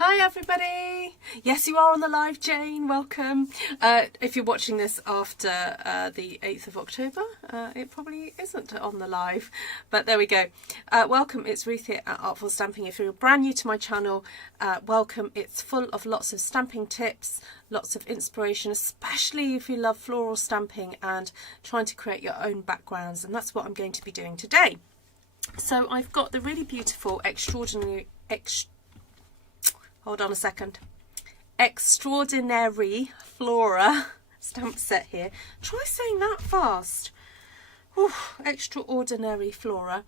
Hi everybody! Yes, you are on the live, Jane. Welcome. If you're watching this after the 8th of October, it probably isn't on the live, but there we go. Welcome, it's Ruth here at Artful Stamping. If you're brand new to my channel, welcome. It's full of lots of stamping tips, lots of inspiration, especially if you love floral stamping and trying to create your own backgrounds, and that's what I'm going to be doing today. So I've got the really beautiful extraordinary Flora stamp set here. Try saying that fast. Ooh, extraordinary Flora.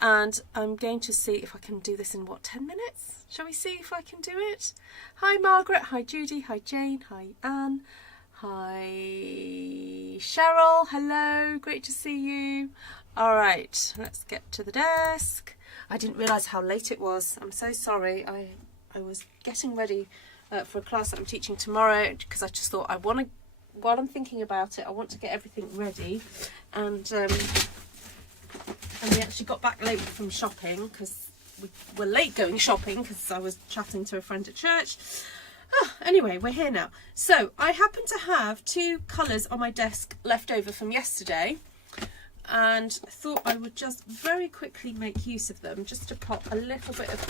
And I'm going to see if I can do this in, 10 minutes? Shall we see if I can do it? Hi Margaret, hi Judy, hi Jane, hi Anne, hi Cheryl, hello, great to see you. All right, let's get to the desk. I didn't realise how late it was. I'm so sorry. I was getting ready for a class that I'm teaching tomorrow because I just thought while I'm thinking about it, I want to get everything ready. And we actually got back late from shopping because we were late going shopping because I was chatting to a friend at church. Anyway, we're here now. So I happen to have two colours on my desk left over from yesterday, and I thought I would just very quickly make use of them just to pop a little bit of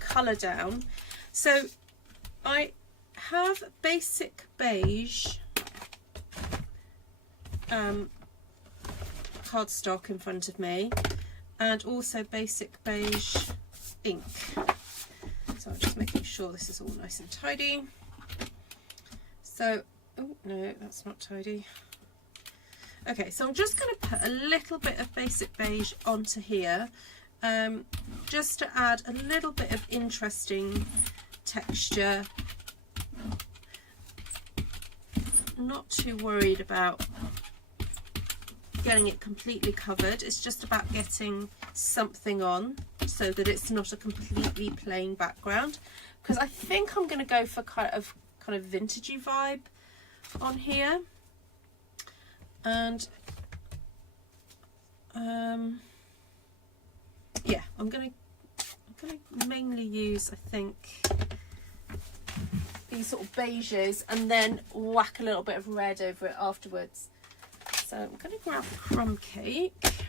colour down. So I have basic beige cardstock in front of me, and also basic beige ink. So I'm just making sure this is all nice and tidy. So, oh no, that's not tidy. Okay, so I'm just going to put a little bit of basic beige onto here, just to add a little bit of interesting texture. Not too worried about getting it completely covered. It's just about getting something on so that it's not a completely plain background, because I think I'm going to go for kind of vintagey vibe on here. And yeah, I'm gonna mainly use, I think, these sort of beiges and then whack a little bit of red over it afterwards. So I'm gonna grab crumb cake.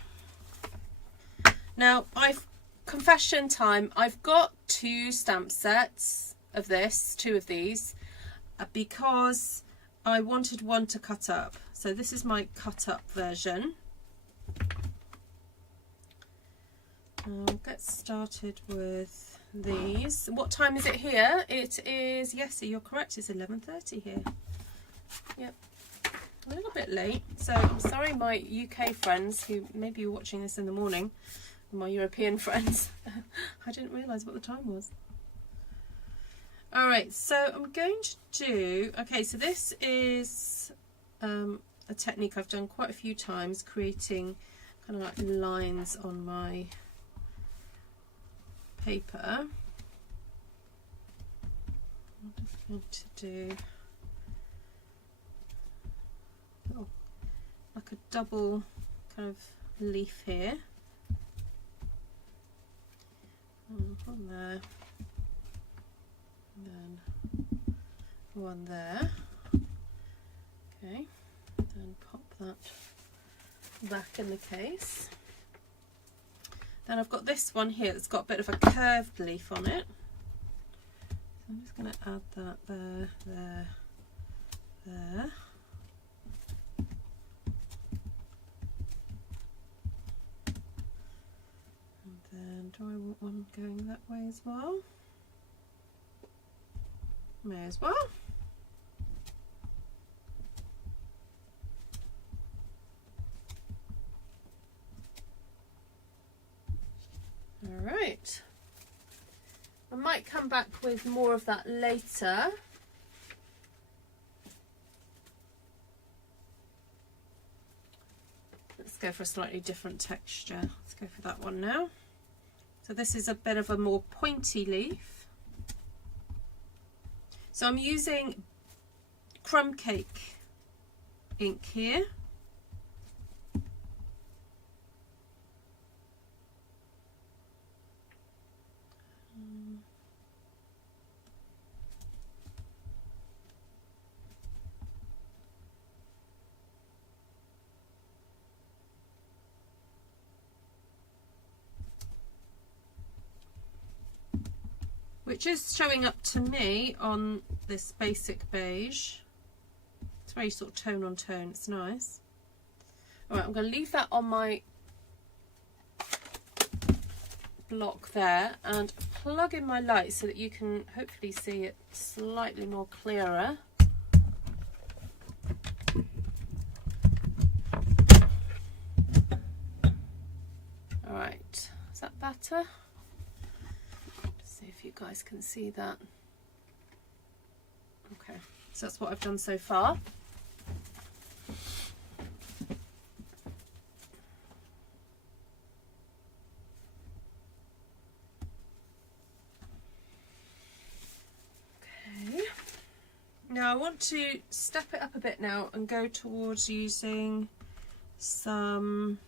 Now, confession time, I've got two stamp sets of two of these, because I wanted one to cut up. So this is my cut up version. I'll get started with these. What time is it here? It is, yes, you're correct, it's 11:30 here. Yep, a little bit late. So I'm sorry my UK friends who maybe you're watching this in the morning, my European friends. I didn't realise what the time was. Alright, so I'm going to do, okay, so this is a technique I've done quite a few times, creating kind of like lines on my paper. I'm just going to do like a double kind of leaf here. One there. And then one there. Okay, then pop that back in the case. Then I've got this one here that's got a bit of a curved leaf on it. So I'm just going to add that there, there, there. And then do I want one going that way as well? May as well. All right. I might come back with more of that later. Let's go for a slightly different texture. Let's go for that one now. So this is a bit of a more pointy leaf. So I'm using crumb cake ink here. which is showing up to me on this basic beige. It's very sort of tone on tone, it's nice. All right, I'm going to leave that on my block there and plug in my light so that you can hopefully see it slightly more clearer. All right, is that better? Let's see if you guys can see that. Okay, so that's what I've done so far. Now I want to step it up a bit now and go towards using some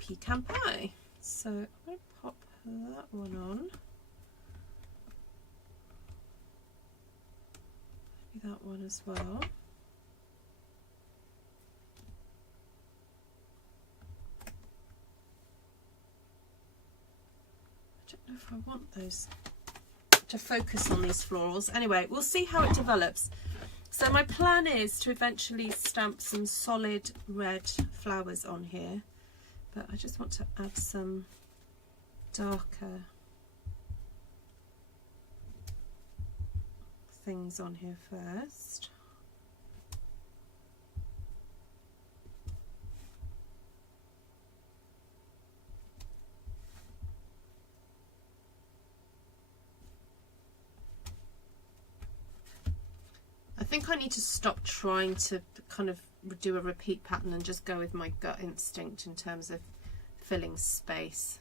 pecan pie. So I'm going to pop that one on. Maybe that one as well. I don't know if I want those to focus on these florals. Anyway, we'll see how it develops. So my plan is to eventually stamp some solid red flowers on here, but I just want to add some darker things on here first. I think I need to stop trying to kind of do a repeat pattern and just go with my gut instinct in terms of filling space.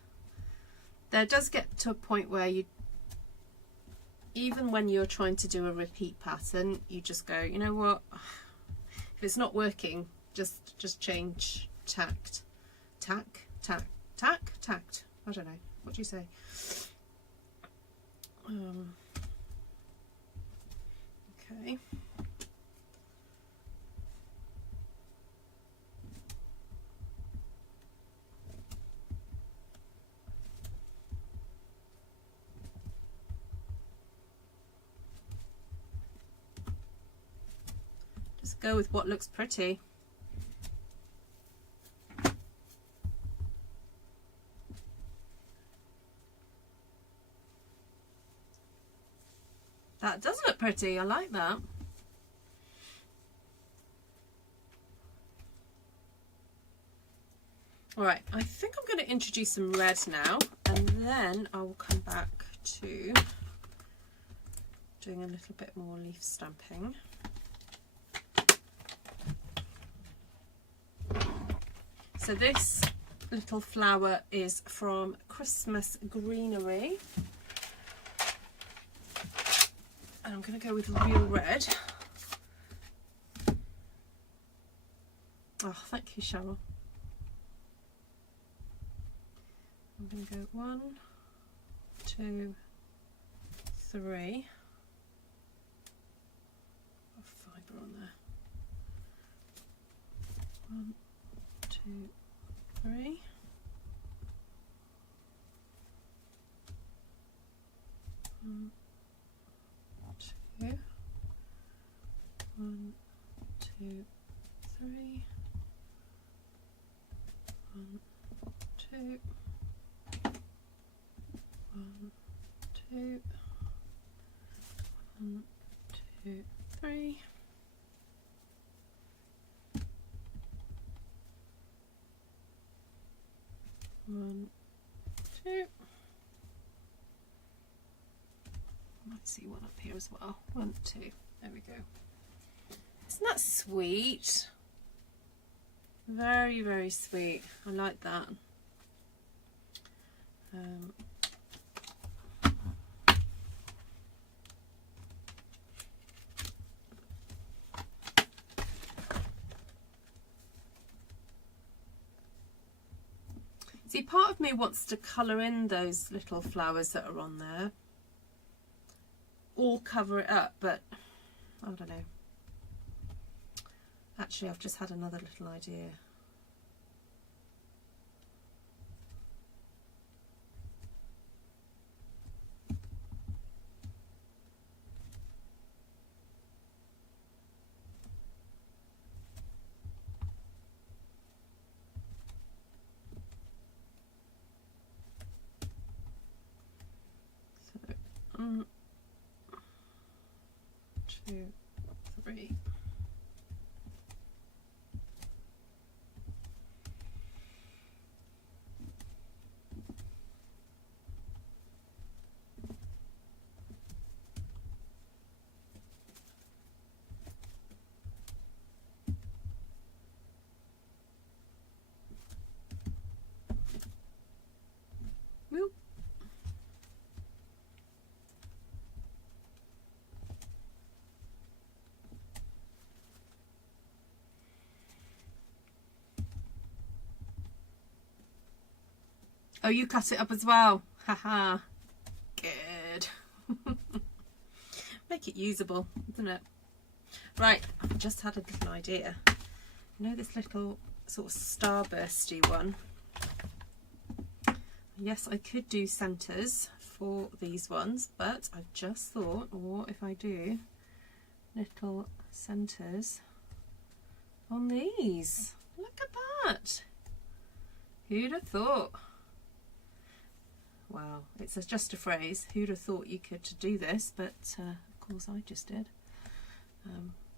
There does get to a point where you, even when you're trying to do a repeat pattern, you just go, you know what, if it's not working, just change tact. Tact? I don't know. What do you say? Okay. Just go with what looks pretty. That does look pretty, I like that. Alright, I think I'm going to introduce some red now, and then I will come back to doing a little bit more leaf stamping. So this little flower is from Christmas Greenery. And I'm going to go with real red. Oh, thank you, Cheryl. I'm going to go 1, 2, 3. Got fibre on there. 1, 2, 3. 1, 2. 1, 2, 3. 1, 2. 1, 2. 1, 2, 3. 1, 2. Might see one up here as well. 1, 2. There we go. Isn't that sweet? Very, very sweet. I like that. See, part of me wants to colour in those little flowers that are on there, or cover it up, but I don't know. Actually, I've just had another little idea. 1, 2, 3. Whoop. Oh, you cut it up as well. Haha. Good. Make it usable, isn't it? Right, I've just had a little idea. You know this little sort of starbursty one? Yes, I could do centres for these ones, but I just thought, or if I do little centres on these. Look at that. Who'd have thought? Wow, it's just a phrase. Who'd have thought you could do this? But of course I just did.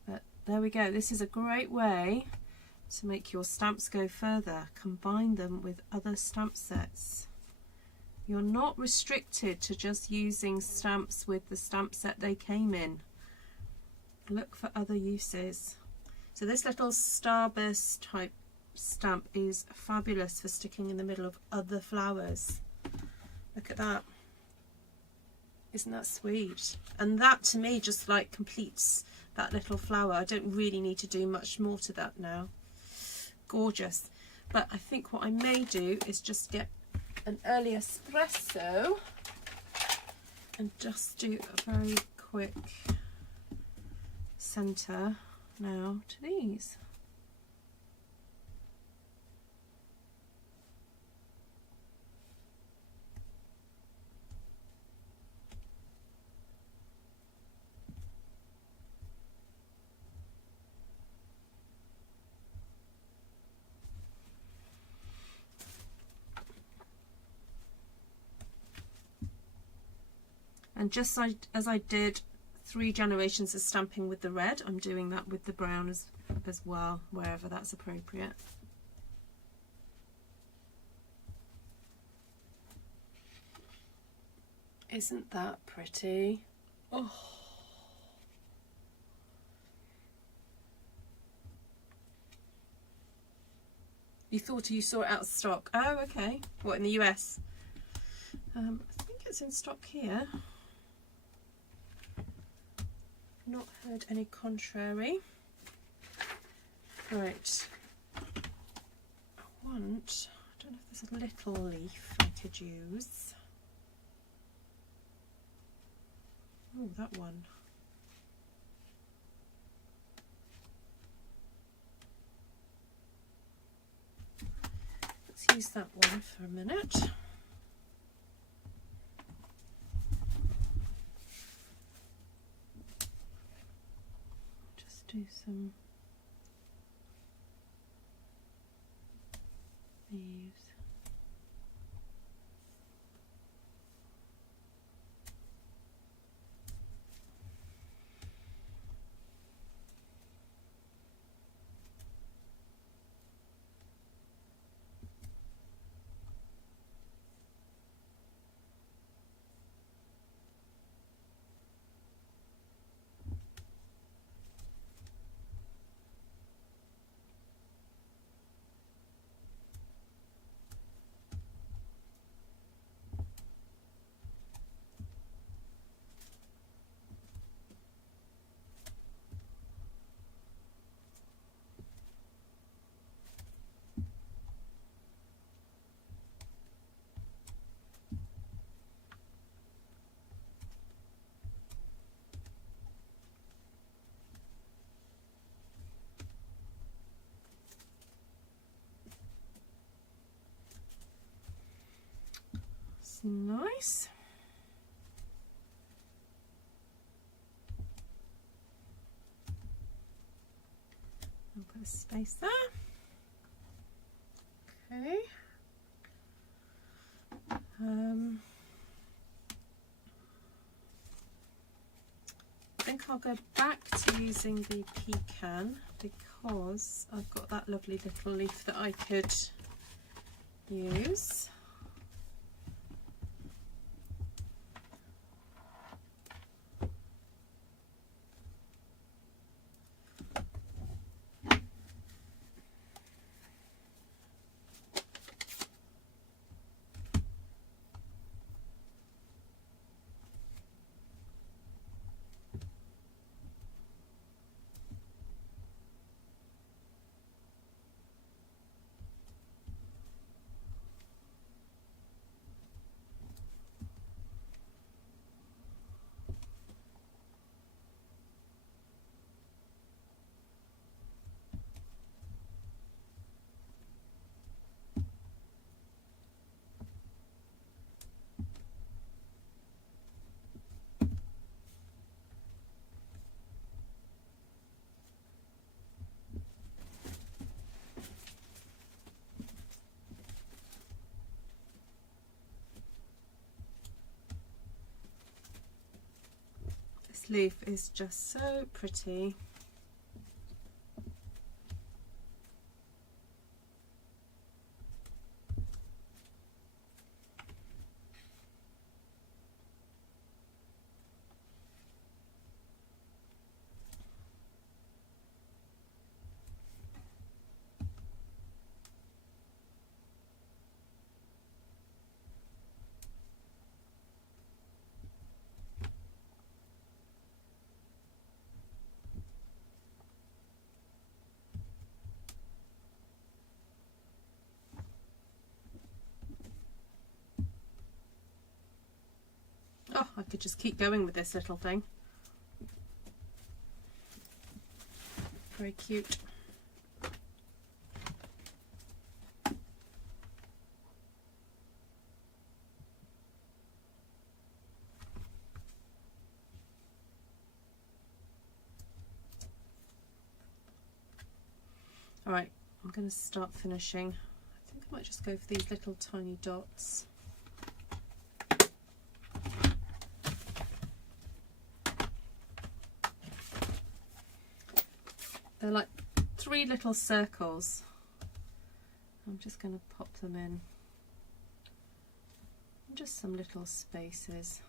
But there we go. This is a great way to make your stamps go further. Combine them with other stamp sets. You're not restricted to just using stamps with the stamp set they came in. Look for other uses. So this little starburst type stamp is fabulous for sticking in the middle of other flowers. Look at that. Isn't that sweet? And that to me just like completes that little flower. I don't really need to do much more to that now. Gorgeous. But I think what I may do is just get an early espresso and just do a very quick centre now to these. And just as I did 3 generations of stamping with the red, I'm doing that with the brown as well, wherever that's appropriate. Isn't that pretty? Oh. You thought you saw it out of stock. Oh, okay. What, in the US? I think it's in stock here. Not heard any contrary. Right. I don't know if there's a little leaf I could use. Oh, that one. Let's use that one for a minute. Do some leaves. Nice. I'll put a space there. Okay. I'll go back to using the pecan because I've got that lovely little leaf that I could use. This leaf is just so pretty. Oh, I could just keep going with this little thing. Very cute. All right, I'm going to start finishing. I think I might just go for these little tiny dots. They're like 3 little circles. I'm just going to pop them in. Just some little spaces.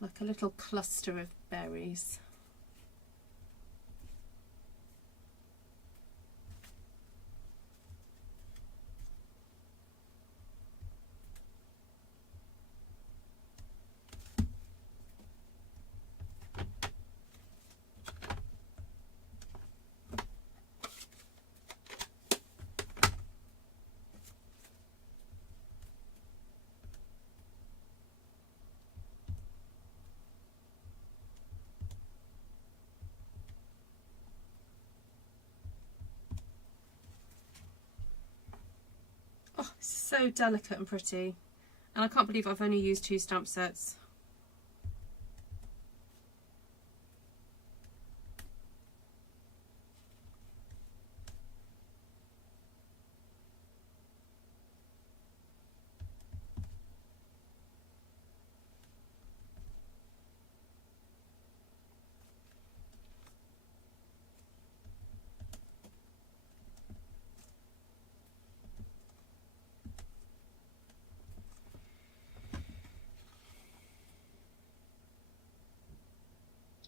Like a little cluster of berries. Oh, it's so delicate and pretty. And I can't believe I've only used 2 stamp sets.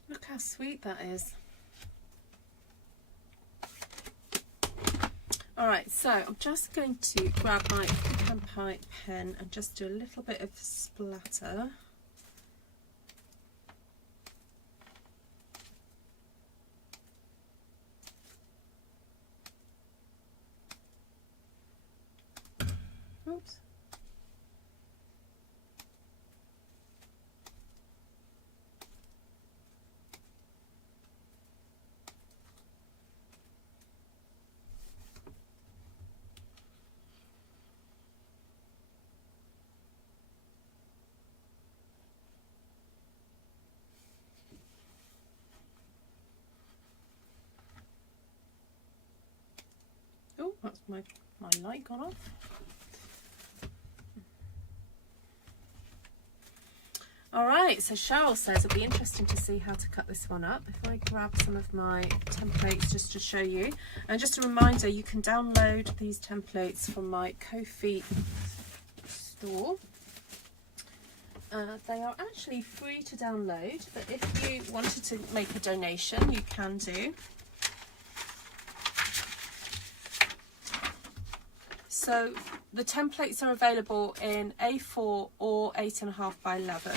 Look how sweet that is. Alright, so I'm just going to grab my pecan pie pen and just do a little bit of splatter. Oops. Oh, that's my light gone off. Alright, so Cheryl says it'll be interesting to see how to cut this one up. If I grab some of my templates just to show you. And just a reminder, you can download these templates from my Ko-fi store. They are actually free to download, but if you wanted to make a donation, you can do. So the templates are available in A4 or 8.5 by 11,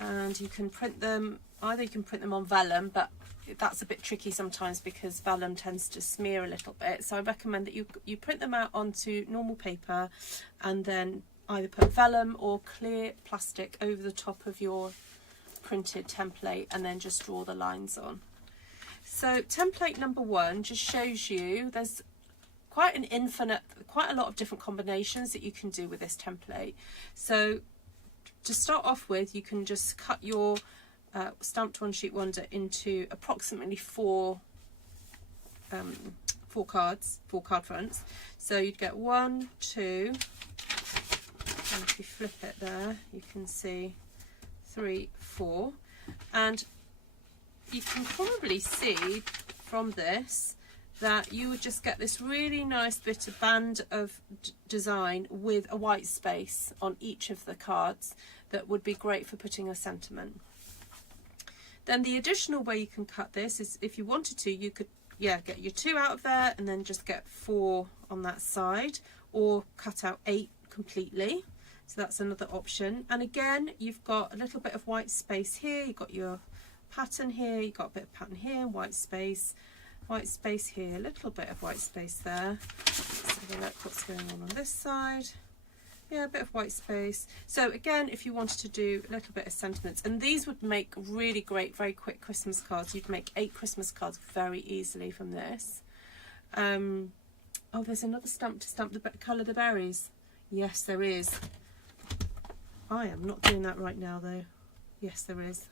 and you can print them, either you can print them on vellum, but that's a bit tricky sometimes because vellum tends to smear a little bit. So I recommend that you print them out onto normal paper and then either put vellum or clear plastic over the top of your printed template and then just draw the lines on. So template number 1 just shows you there's quite a lot of different combinations that you can do with this template. So to start off with, you can just cut your stamped one sheet wonder into approximately four card fronts. So you'd get 1, 2, and if you flip it there, you can see 3, 4, and you can probably see from this that you would just get this really nice bit of band of design with a white space on each of the cards that would be great for putting a sentiment. Then the additional way you can cut this is, if you wanted to, you could get your 2 out of there and then just get 4 on that side, or cut out 8 completely. So that's another option. And again, you've got a little bit of white space here, you've got your pattern here, you've got a bit of pattern here, white space here, a little bit of white space there. Let's have a look what's going on this side. Yeah, a bit of white space. So again, if you wanted to do a little bit of sentiments, and these would make really great, very quick Christmas cards. You'd make 8 Christmas cards very easily from this. Oh, there's another stamp to stamp the colour the berries. Yes, there is. I am not doing that right now though. Yes, there is.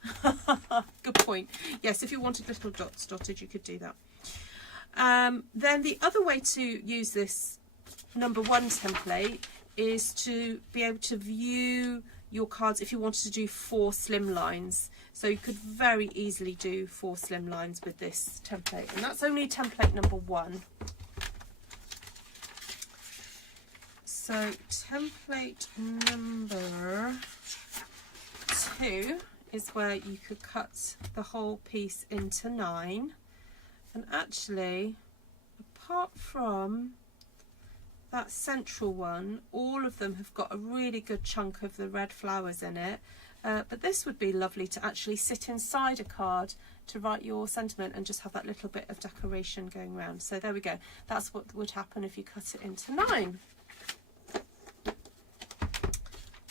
Good point. Yes, if you wanted little dots dotted, you could do that. Then the other way to use this number 1 template is to be able to view your cards if you wanted to do 4 slim lines. So you could very easily do 4 slim lines with this template, and that's only template number 1. So template number 2 is where you could cut the whole piece into 9, and actually, apart from that central one, all of them have got a really good chunk of the red flowers in it, but this would be lovely to actually sit inside a card to write your sentiment and just have that little bit of decoration going around. So there we go, that's what would happen if you cut it into 9.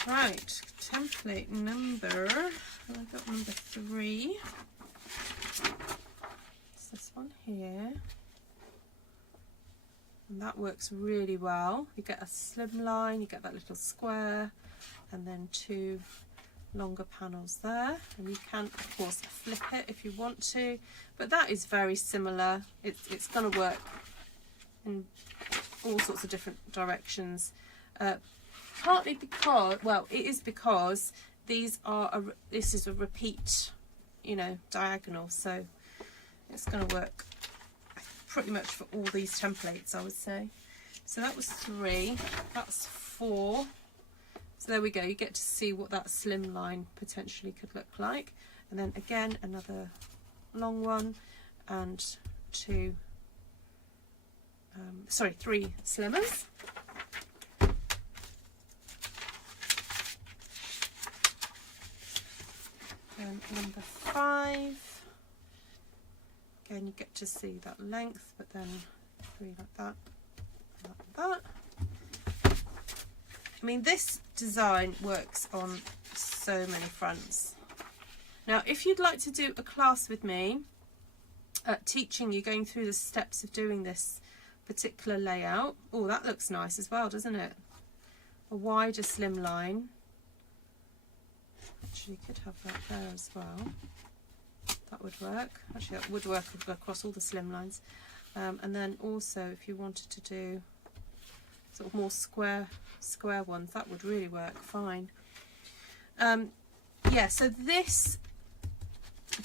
Right, template number, I got number 3. It's this one here. And that works really well. You get a slim line, you get that little square, and then 2 longer panels there. And you can, of course, flip it if you want to, but that is very similar. It's going to work in all sorts of different directions. Partly because, well, it is because these are this is a repeat, diagonal, so it's going to work pretty much for all these templates, I would say. So that was 3, that's 4. So there we go, you get to see what that slim line potentially could look like. And then again, another long one, and 3 slimmers. And number 5, again you get to see that length, but then 3 like that, like that. I mean, this design works on so many fronts. Now, if you'd like to do a class with me, teaching you, going through the steps of doing this particular layout, oh, that looks nice as well, doesn't it? A wider slim line. Actually, you could have that there as well. That would work. Actually, that would work across all the slim lines. And then also, if you wanted to do sort of more square ones, that would really work fine. Yeah, so this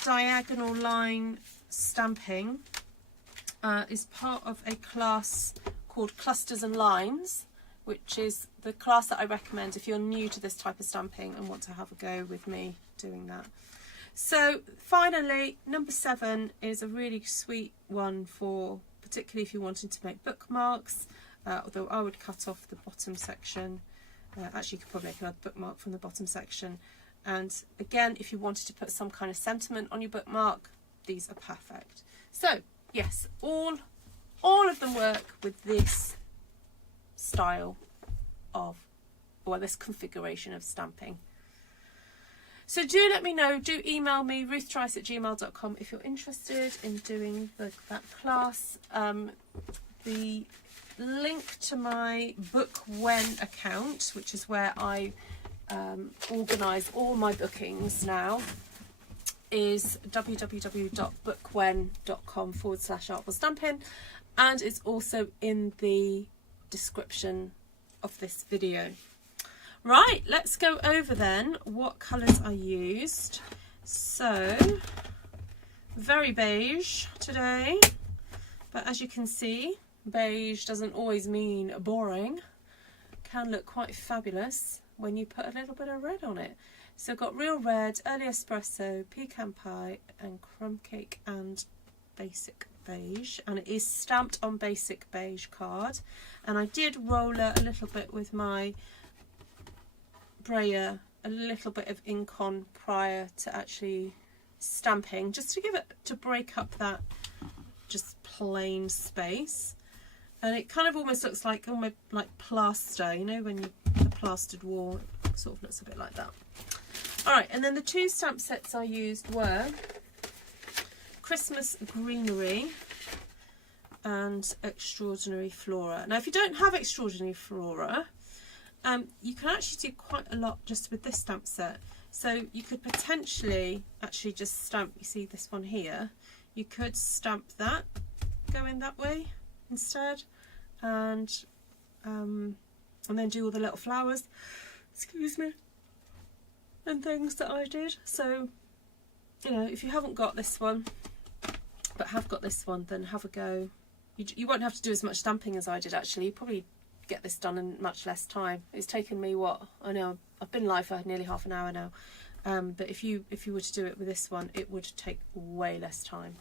diagonal line stamping is part of a class called Clusters and Lines, which is the class that I recommend if you're new to this type of stamping and want to have a go with me doing that. So finally, number 7 is a really sweet one for particularly if you wanted to make bookmarks, although I would cut off the bottom section. Actually, you could probably make another bookmark from the bottom section. And again, if you wanted to put some kind of sentiment on your bookmark, these are perfect. So yes, all of them work with this style of, or this configuration of stamping. So do let me know, do email me, ruthtrice@gmail.com, if you're interested in doing that class. The link to my Bookwen account, which is where I organise all my bookings now, is www.bookwen.com/artfulstampin, and it's also in the description of this video. Right, let's go over then what colours I used. So, very beige today, but as you can see, beige doesn't always mean boring. It can look quite fabulous when you put a little bit of red on it. So I've got Real Red, Early Espresso, Pecan Pie, and Crumb Cake and Basic Beige. And it is stamped on Basic Beige card. And I did roller a little bit with my brayer, a little bit of ink on prior to actually stamping, just to give it, to break up that just plain space. And it kind of almost looks like plaster, you know, when you the plastered wall, it sort of looks a bit like that. All right, and then the 2 stamp sets I used were Christmas Greenery and Extraordinary Flora. Now, if you don't have Extraordinary Flora, you can actually do quite a lot just with this stamp set. So you could potentially actually just stamp, you see this one here, you could stamp that, go in that way instead, and then do all the little flowers, excuse me, and things that I did. So, you know, if you haven't got this one but have got this one, then have a go. You won't have to do as much stamping as I did actually. You probably get this done in much less time. It's taken me, what, I know I've been live for nearly half an hour now, but if you were to do it with this one, it would take way less time.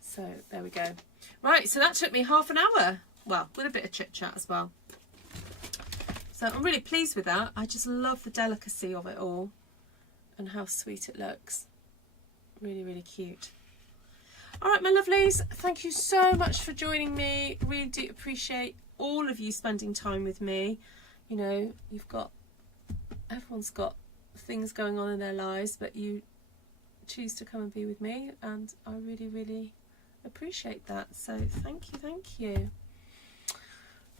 So there we go. Right, so that took me half an hour, well, with a bit of chit chat as well. So I'm really pleased with that. I just love the delicacy of it all and how sweet it looks. Really, really cute. All right, my lovelies, thank you so much for joining me. Really do appreciate all of you spending time with me. You know, everyone's got things going on in their lives, but you choose to come and be with me, and I really, really appreciate that. So thank you, thank you.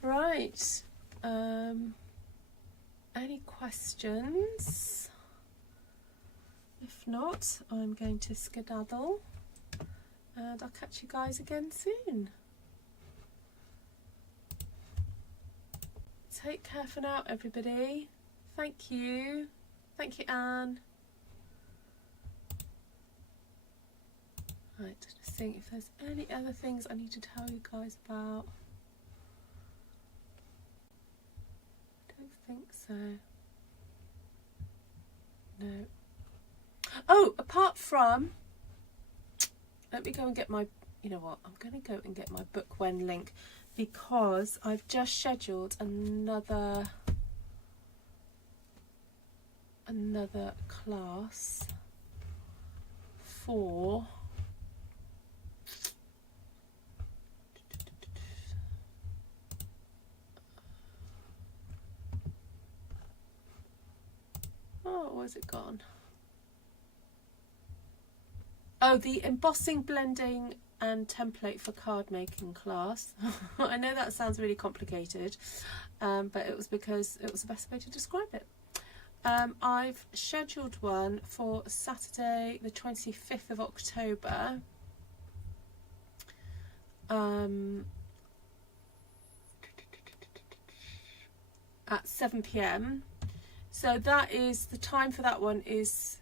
Right, any questions? If not, I'm going to skedaddle, and I'll catch you guys again soon. Take care for now, everybody. Thank you. Thank you, Anne. Right, just seeing if there's any other things I need to tell you guys about. I don't think so. No. Oh, apart from, let me go and get my, you know what, I'm going to go and get my Bookwen link, because I've just scheduled another class for where's it gone? Oh, the embossing, blending and template for card making class. I know that sounds really complicated, but it was because it was the best way to describe it. I've scheduled one for Saturday the 25th of October at 7 PM. So that is, the time for that one is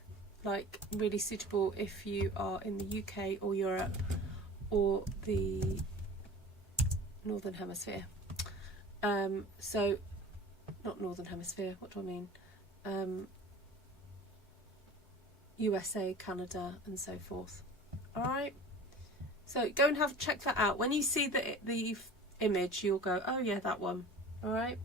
like really suitable if you are in the UK or Europe or the Northern Hemisphere. So not Northern Hemisphere, what do I mean? USA, Canada and so forth. Alright, so go and check that out. When you see the image, you'll go, oh yeah, that one. Alright.